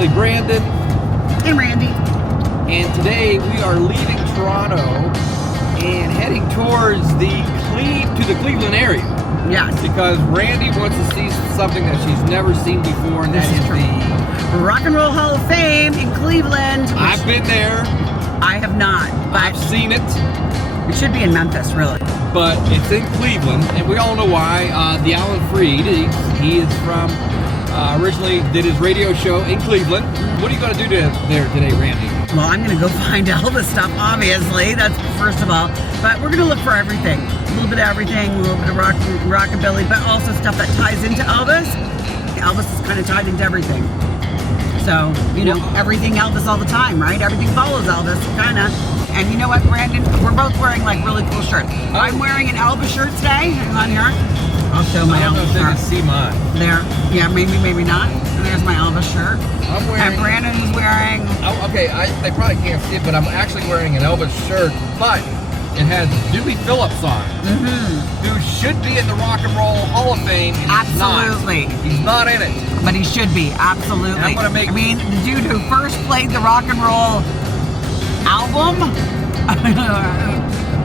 Rockabilly Brandon. And Randy. And today we are leaving Toronto and heading towards the Cleveland area. Yes. Because Randy wants to see something that she's never seen before, and that is the Rock and Roll Hall of Fame in Cleveland. I've been there. I have not, but I've seen it. It should be in Memphis, really. But it's in Cleveland, and we all know why. The Alan Freed, he is from, originally did his radio show in Cleveland. What are you going to do there today, Randy? Well, I'm going to go find Elvis stuff, obviously. That's first of all. But we're going to look for everything. A little bit of everything, a little bit of rockabilly, but also stuff that ties into Elvis. Elvis is kind of tied into everything. So, you know, everything Elvis all the time, right? Everything follows Elvis, kind of. And you know what, Brandon? We're both wearing like really cool shirts. I'm wearing an Elvis shirt today. Hang on here. I'll show my Elvis shirt. I don't know if they can see mine. There. Yeah, maybe not. And there's my Elvis shirt. I'm wearing... And Brandon's wearing... Oh, okay, they probably can't see it, but I'm actually wearing an Elvis shirt, but it has Phillips on it, who should be in the Rock and Roll Hall of Fame. Absolutely. He's not in it. But he should be, absolutely. I'm gonna make... I mean, the dude who first played the rock and roll album,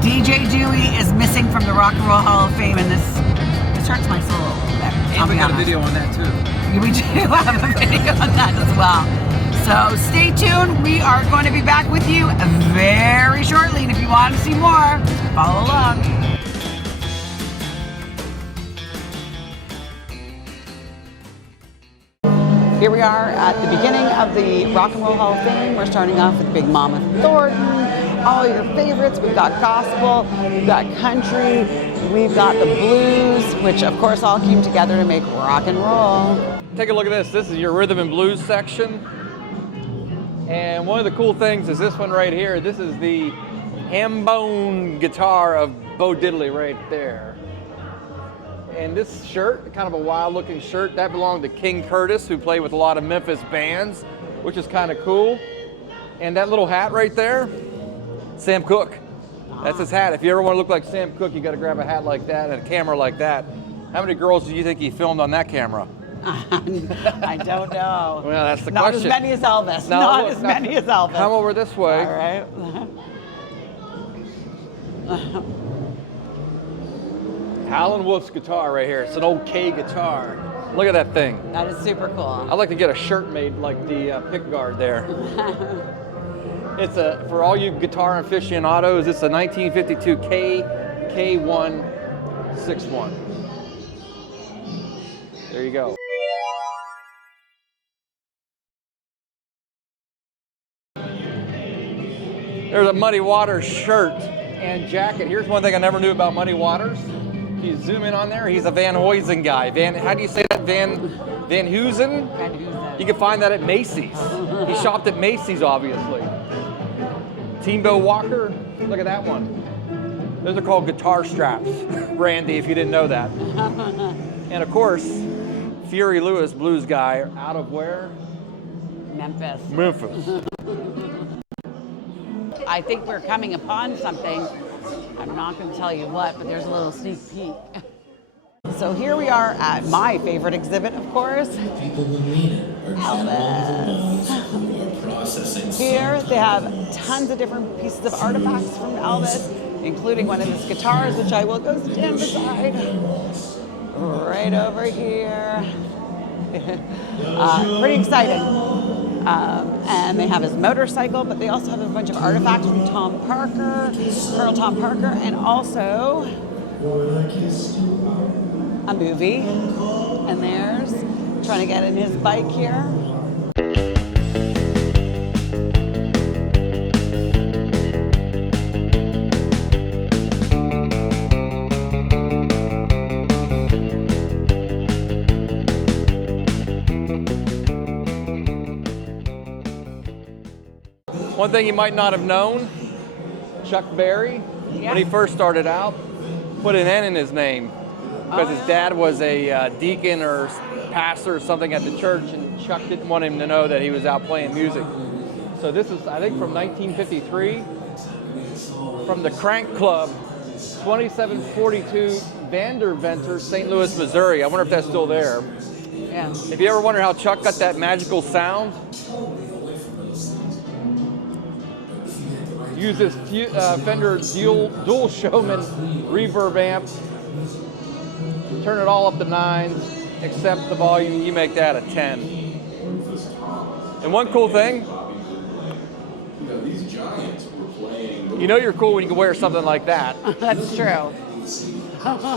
DJ Dewey, is missing from the Rock and Roll Hall of Fame, and this hurts my soul a little bit. And we got a video on that too. We do have a video on that as well. So stay tuned. We are going to be back with you very shortly, and if you want to see more, follow along. Here we are at the beginning of the Rock and Roll Hall of Fame. We're starting off with big Mama Thornton, all your favorites. We've got gospel, we've got country, we've got the blues, which of course all came together to make rock and roll. Take a look at this. This is your rhythm and blues section. And one of the cool things is this one right here. This is the ham bone guitar of Bo Diddley right there. And this shirt, kind of a wild looking shirt, that belonged to King Curtis, who played with a lot of Memphis bands, which is kind of cool. And that little hat right there, Sam Cooke. That's his hat. If you ever want to look like Sam Cooke, you got to grab a hat like that and a camera like that. How many girls do you think he filmed on that camera? I don't know. Well, that's the Not question. Not as many as Elvis. No, Not look, as many as Elvis. Come over this way. All right. Alan Wolf's guitar right here. It's an old K guitar. Look at that thing. That is super cool. I'd like to get a shirt made like the pick guard there. It's for all you guitar aficionados, it's a 1952 K161. There you go. There's a Muddy Waters shirt and jacket. Here's one thing I never knew about Muddy Waters. If you zoom in on there, he's a Van Huysen guy. How do you say that? Van Huysen? Van Huysen. You can find that at Macy's. He shopped at Macy's, obviously. Teambo Walker, look at that one. Those are called guitar straps, Randy, if you didn't know that. And of course, Fury Lewis, blues guy, out of where? Memphis. Memphis. I think we're coming upon something. I'm not going to tell you what, but there's a little sneak peek. So here we are at my favorite exhibit, of course. Elvis. Here they have tons of different pieces of artifacts from Elvis, including one of his guitars, which I will go stand beside. Right over here. Pretty exciting. And they have his motorcycle, but they also have a bunch of artifacts from Tom Parker, Colonel Tom Parker, and also a movie. And there's trying to get in his bike here. One thing you might not have known, Chuck Berry, when he first started out, put an N in his name because his dad was a deacon or pastor or something at the church, and Chuck didn't want him to know that he was out playing music. So this is, I think, from 1953, from the Crank Club, 2742 Vanderventer, St. Louis, Missouri. I wonder if that's still there. Yeah. If you ever wonder how Chuck got that magical sound, Use this Fender dual showman reverb amp. Turn it all up to 9s, except the volume, you make that a 10. And one cool thing, you know you're cool when you can wear something like that. That's true.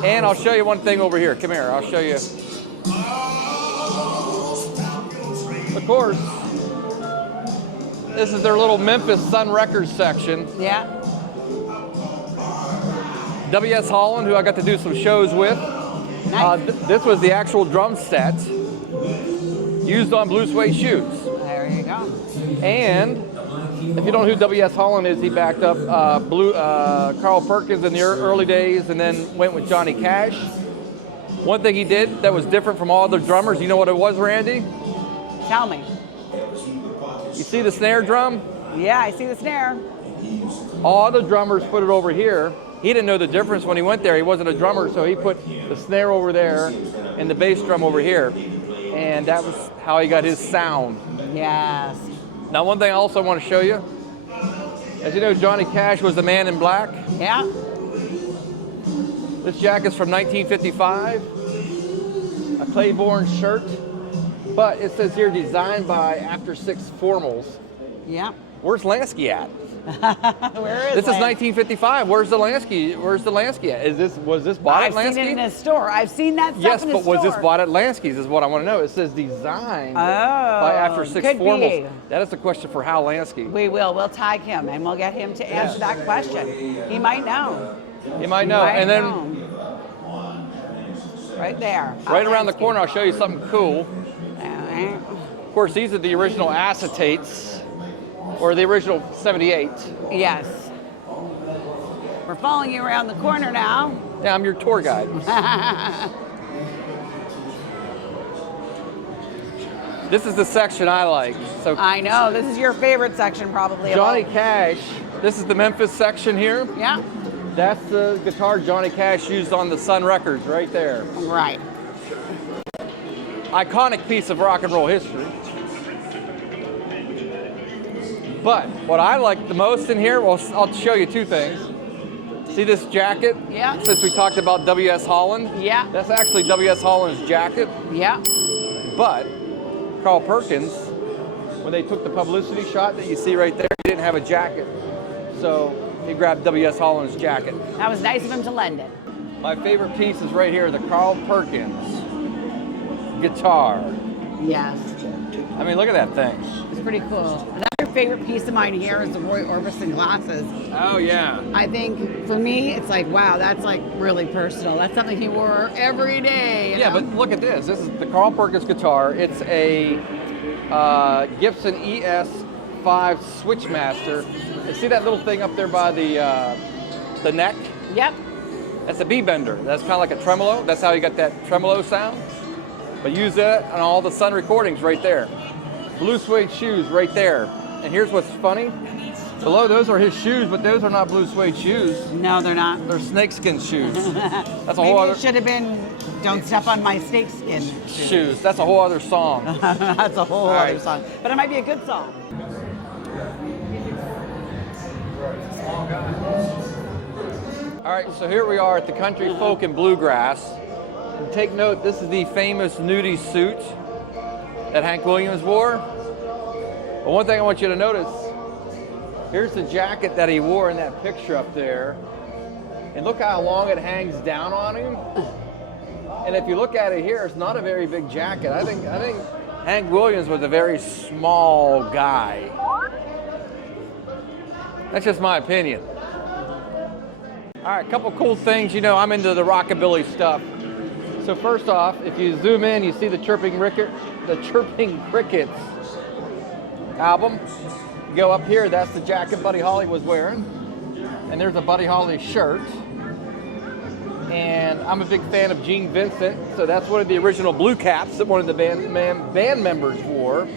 And I'll show you one thing over here. Come here, I'll show you. Of course, this is their little Memphis Sun Records section. Yeah. W.S. Holland, who I got to do some shows with. Nice. This was the actual drum set used on Blue Suede Shoes. There you go. And if you don't know who W.S. Holland is, he backed up Carl Perkins in the early days and then went with Johnny Cash. One thing he did that was different from all other drummers, you know what it was, Randy? Tell me. You see the snare drum? Yeah, I see the snare. All other drummers put it over here. He didn't know the difference when he went there. He wasn't a drummer, so he put the snare over there and the bass drum over here. And that was how he got his sound. Yes. Now, one thing I also want to show you. As you know, Johnny Cash was the Man in Black. Yeah. This jacket's from 1955. A Claiborne shirt. But it says here, designed by After Six Formals. Yeah. Where's Lansky at? Where is This is Lance? 1955. Where's the Lansky? Where's the Lansky at? Was this bought at Lansky? I've seen it in a store. I've seen that stuff Yes, in a but store. was this bought at Lansky's is what I want to know. It says designed by After Six could Formals. be. That is the question for Hal Lansky. We will. We'll tag him and we'll get him to answer that question. He might know. You might know. Might And then know. Right there. right around the corner, I'll show you something cool. Of course, these are the original acetates, or the original 78. Yes. We're following you around the corner now. Yeah, I'm your tour guide. This is the section I like. So I know. This is your favorite section probably. Johnny Cash, this is the Memphis section here. Yeah. That's the guitar Johnny Cash used on the Sun Records right there. Right. Iconic piece of rock and roll history. But what I like the most in here, well, I'll show you two things. See this jacket? Yeah. Since we talked about W.S. Holland? Yeah. That's actually W.S. Holland's jacket. Yeah. But Carl Perkins, when they took the publicity shot that you see right there, he didn't have a jacket. So he grabbed W.S. Holland's jacket. That was nice of him to lend it. My favorite piece is right here, the Carl Perkins guitar. Yes. I mean, look at that thing. It's pretty cool. Another favorite piece of mine here is the Roy Orbison glasses. Oh, yeah. I think for me, it's like, wow, that's like really personal. That's something he wore every day. You Yeah, know? but look at this. This is the Carl Perkins guitar. It's a Gibson ES5 Switchmaster. And see that little thing up there by the neck? Yep. That's a B-bender. That's kind of like a tremolo. That's how you got that tremolo sound. But use that on all the Sun recordings right there. Blue Suede Shoes right there. And here's what's funny. Below those are his shoes, but those are not Blue Suede shoes. No, they're not. They're snakeskin shoes. That's a Maybe whole other it should have been Don't Step on My Snakeskin shoes. That's a whole other song. That's a whole All other right. song. But it might be a good song. All right, so here we are at the Country Folk and Bluegrass. And take note, this is the famous nudie suit that Hank Williams wore. But one thing I want you to notice, here's the jacket that he wore in that picture up there. And look how long it hangs down on him. And if you look at it here, it's not a very big jacket. I think Hank Williams was a very small guy. That's just my opinion. All right, a couple cool things. You know, I'm into the rockabilly stuff. So first off, if you zoom in, you see the Chirping Crickets album. You go up here, that's the jacket Buddy Holly was wearing. And there's a Buddy Holly shirt. And I'm a big fan of Gene Vincent, so that's one of the original blue caps that one of the band members wore.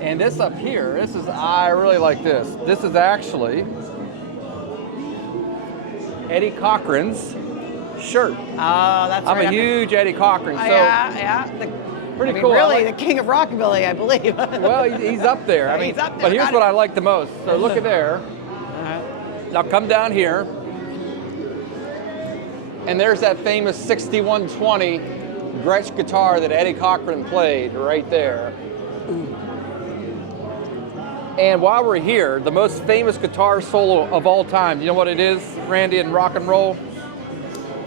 And this up here, I really like this. This is actually Eddie Cochran's shirt. Oh, that's I'm right. a huge Eddie Cochran. So yeah. Pretty I mean, cool. really, like- the king of rockabilly, I believe. well, he's up there. I mean, He's up there, but here's got what it. I like the most. So look at there. Now come down here. And there's that famous 6120 Gretsch guitar that Eddie Cochran played right there. And while we're here, the most famous guitar solo of all time, you know what it is, Randy, in rock and roll?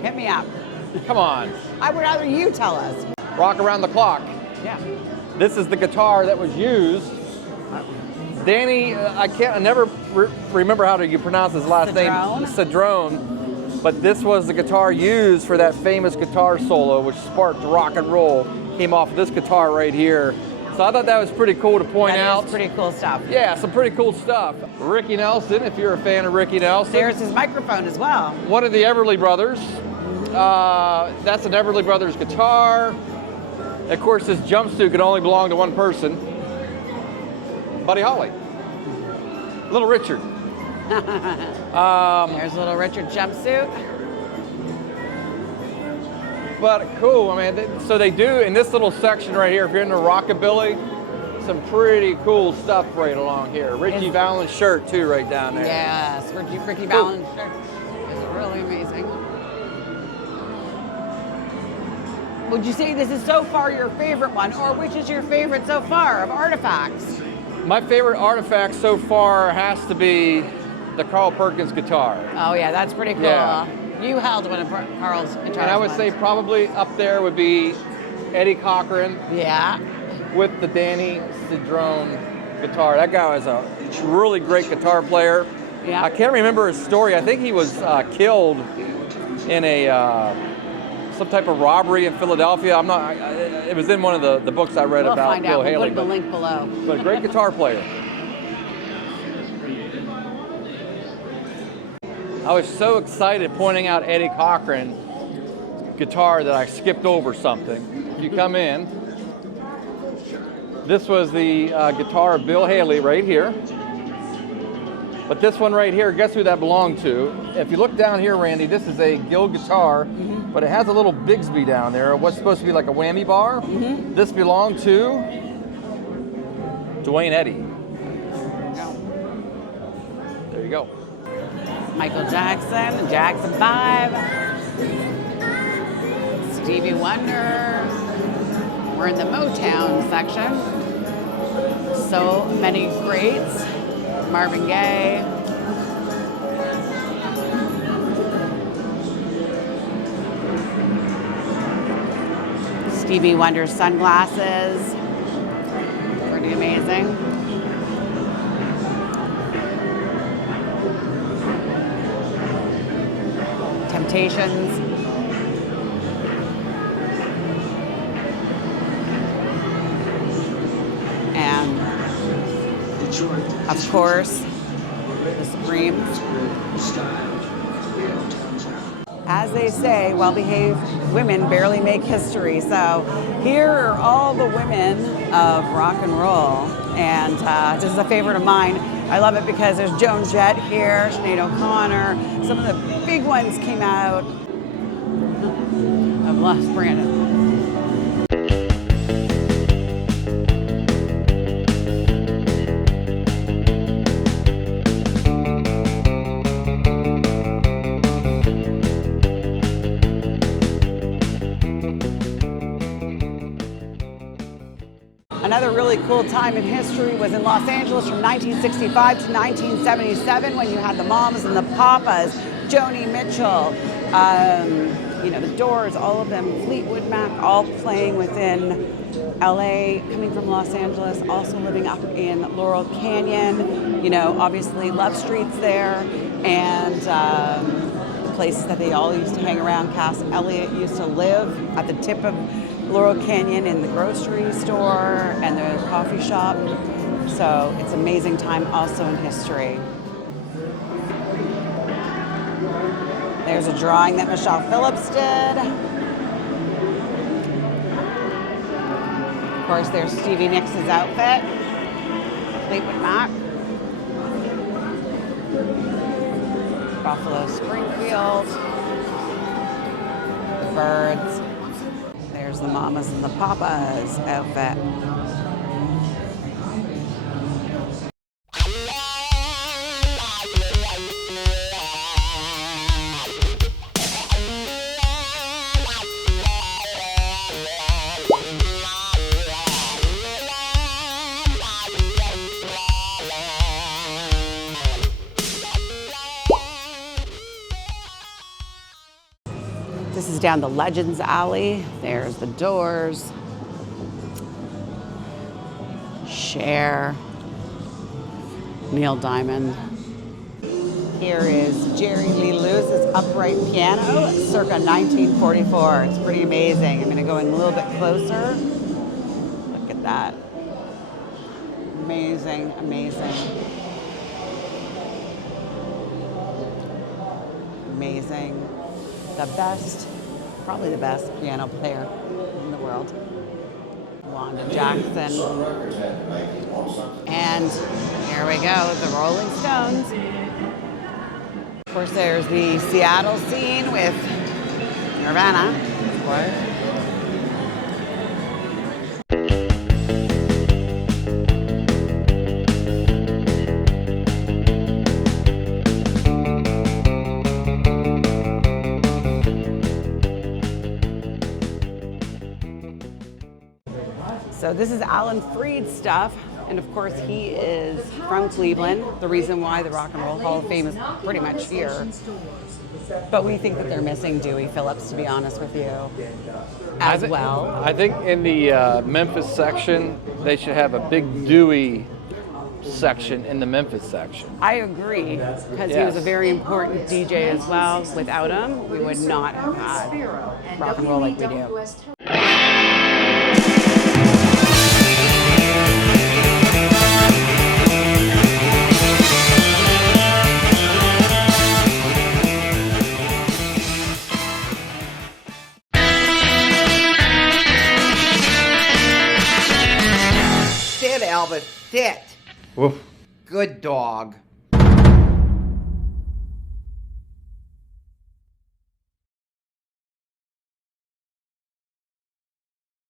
Hit me up. Come on. I would rather you tell us. Rock Around the Clock. Yeah. This is the guitar that was used. Danny, I never remember how you pronounce his last name. Cedrone. But this was the guitar used for that famous guitar solo, which sparked rock and roll. Came off of this guitar right here. So I thought that was pretty cool to point out. That is pretty cool stuff. Yeah, some pretty cool stuff. Ricky Nelson, if you're a fan of Ricky Nelson. There's his microphone as well. One of the Everly Brothers. That's an Everly Brothers guitar. Of course, this jumpsuit could only belong to one person. Buddy Holly. Little Richard. There's little Richard jumpsuit. But cool, I mean, so they do in this little section right here, if you're into rockabilly, some pretty cool stuff right along here. Ricky Valens shirt too right down there. Yes, Ricky Valens shirt is really amazing. Would you say this is so far your favorite one, or which is your favorite so far of artifacts? My favorite artifact so far has to be the Carl Perkins guitar. Oh yeah, that's pretty cool. Yeah. You held one of Carl's guitars. And I would say probably up there would be Eddie Cochran. Yeah. With the Danny Cedrone guitar. That guy was a really great guitar player. Yeah. I can't remember his story. I think he was killed in a some type of robbery in Philadelphia. It was in one of the books I read about find Bill out. Haley. We'll put the link below. But a great guitar player. I was so excited pointing out Eddie Cochran's guitar that I skipped over something. If you come in, this was the guitar of Bill Haley right here. But this one right here, guess who that belonged to? If you look down here, Randy, this is a Gill guitar, but it has a little Bigsby down there, what's supposed to be like a whammy bar. This belonged to Dwayne Eddy. There you go. Michael Jackson, Jackson 5, Stevie Wonder. We're in the Mottown section. So many greats. Marvin Gaye. Stevie Wonder's sunglasses. Pretty amazing. Temptations. And of course, the Supremes. As they say, well-behaved women barely make history. So here are all the women of rock and roll. And this is a favorite of mine. I love it because there's Joan Jett here, Sinead O'Connor. Some of the big ones came out. I've lost Brandon. Another really cool time in history was in Los Angeles from 1965 to 1977 when you had the Mamas and the Papas, Joni Mitchell, the Doors, all of them, Fleetwood Mac, all playing within LA, coming from Los Angeles, also living up in Laurel Canyon, obviously Love Street's there, and the places that they all used to hang around. Cass Elliot used to live at the tip of Laurel Canyon in the grocery store and the coffee shop. So it's an amazing time also in history. There's a drawing that Michelle Phillips did. Of course, there's Stevie Nick's outfit. Fleetwood Mac. Buffalo Springfield. The Birds. There's the mamas and the papas outfit. This is down the Legends Alley. There's the Doors. Cher. Neil Diamond. Here is Jerry Lee Lewis's upright piano, circa 1944. It's pretty amazing. I'm gonna go in a little bit closer. Look at that. Amazing, amazing. Amazing. The best, probably the best piano player in the world. Wanda Jackson. And here we go, the Rolling Stones. Of course, there's the Seattle scene with Nirvana, of course. So this is Alan Freed's stuff, and of course he is from Cleveland. The reason why the Rock and Roll Hall of Fame is pretty much here. But we think that they're missing Dewey Phillips, to be honest with you, as well. I think in the Memphis section, they should have a big Dewey section in the Memphis section. I agree, because he was a very important DJ as well. Without him, we would not have had rock and roll like we do. Sit, Elvis, sit. Woof. Good dog.